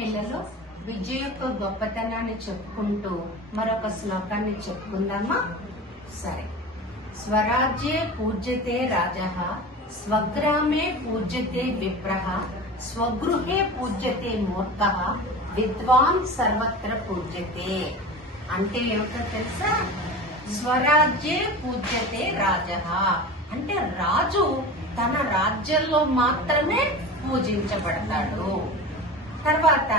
పిల్లలు విద్య యొక్క గొప్పతనాన్ని చెప్పుకుంటూ మరొక శ్లోకాన్ని చెప్పుకుందామా? సరే. స్వరాజ్యే పూజ్యతే రాజః, స్వగ్రామే పూజ్యతే విప్రః, స్వగృహే పూజ్యతే మూర్ఖః, విద్వాన్ సర్వత్ర పూజ్యతే. అంటే ఏమిటో తెలుసా? స్వరాజ్యే పూజ్యతే రాజః అంటే రాజు తన రాజ్యంలో మాత్రమే పూజించబడతాడు. తర్వాత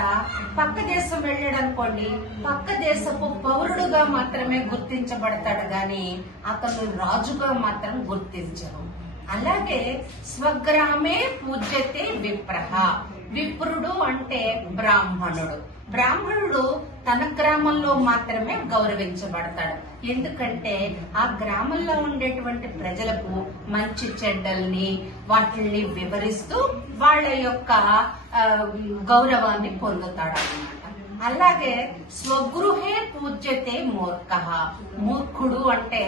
పక్క దేశం వెళ్ళాడు అనుకోండి, పక్క దేశపు పౌరుడుగా మాత్రమే గుర్తించబడతాడు గాని అతను రాజుగా మాత్రం గుర్తించరు. అలాగే స్వగ్రామే పూజ్యతే విప్రః, విప్రుడు అంటే బ్రాహ్మణుడు. బ్రాహ్మణుడు తన గ్రామంలో మాత్రమే గౌరవించబడతాడు. ఎందుకంటే ఆ గ్రామంలో ఉండేటువంటి ప్రజలకు మంచి చెడ్డల్ని వాటిని వివరిస్తూ వాళ్ళ యొక్క గౌరవాన్ని పొందుతాడు అన్నమాట. అలాగే స్వగృహే పూజ్యతే మూర్ఖః, మూర్ఖుడు అంటే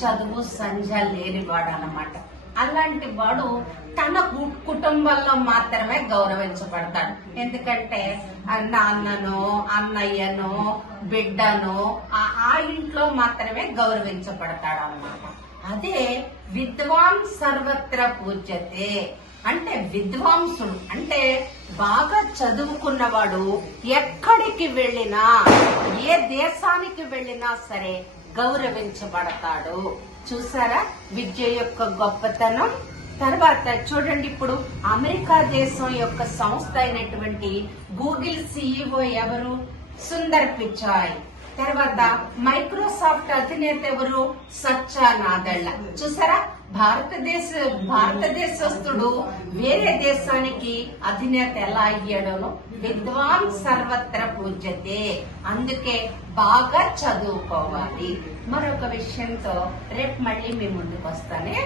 చదువు సంధ్య లేనివాడు అన్నమాట. అలాంటి వాడు తన కుటుంబంలో మాత్రమే గౌరవించబడతాడు. ఎందుకంటే నాన్ననో అన్నయ్యనో బిడ్డనో ఆ ఇంట్లో మాత్రమే గౌరవించబడతాడు అన్నమాట. అదే విద్వాన్ సర్వత్ర పూజ్యతే అంటే విద్వాంసుడు అంటే బాగా చదువుకున్నవాడు ఎక్కడికి వెళ్ళినా ఏ దేశానికి వెళ్ళినా సరే గౌరవించబడతాడు. చూసారా విద్య యొక్క గొప్పతనం? తర్వాత చూడండి, ఇప్పుడు అమెరికా దేశం యొక్క సంస్థ అయినటువంటి గూగుల్ సిఇఓ ఎవరు? సుందర్ పిచాయ్. తర్వాత మైక్రోసాఫ్ట్ అధినేత ఎవరు? సత్యా నాదెళ్ల. చూసారా భారతదేశస్తుడు వేరే దేశానికి అధినేత ఎలా అయ్యాడో. విద్వాన్ సర్వత్ర పూజ్యతే. అందుకే బాగా చదువుకోవాలి. మరొక విషయంతో రేపు మళ్ళీ మీ ముందుకు వస్తానే.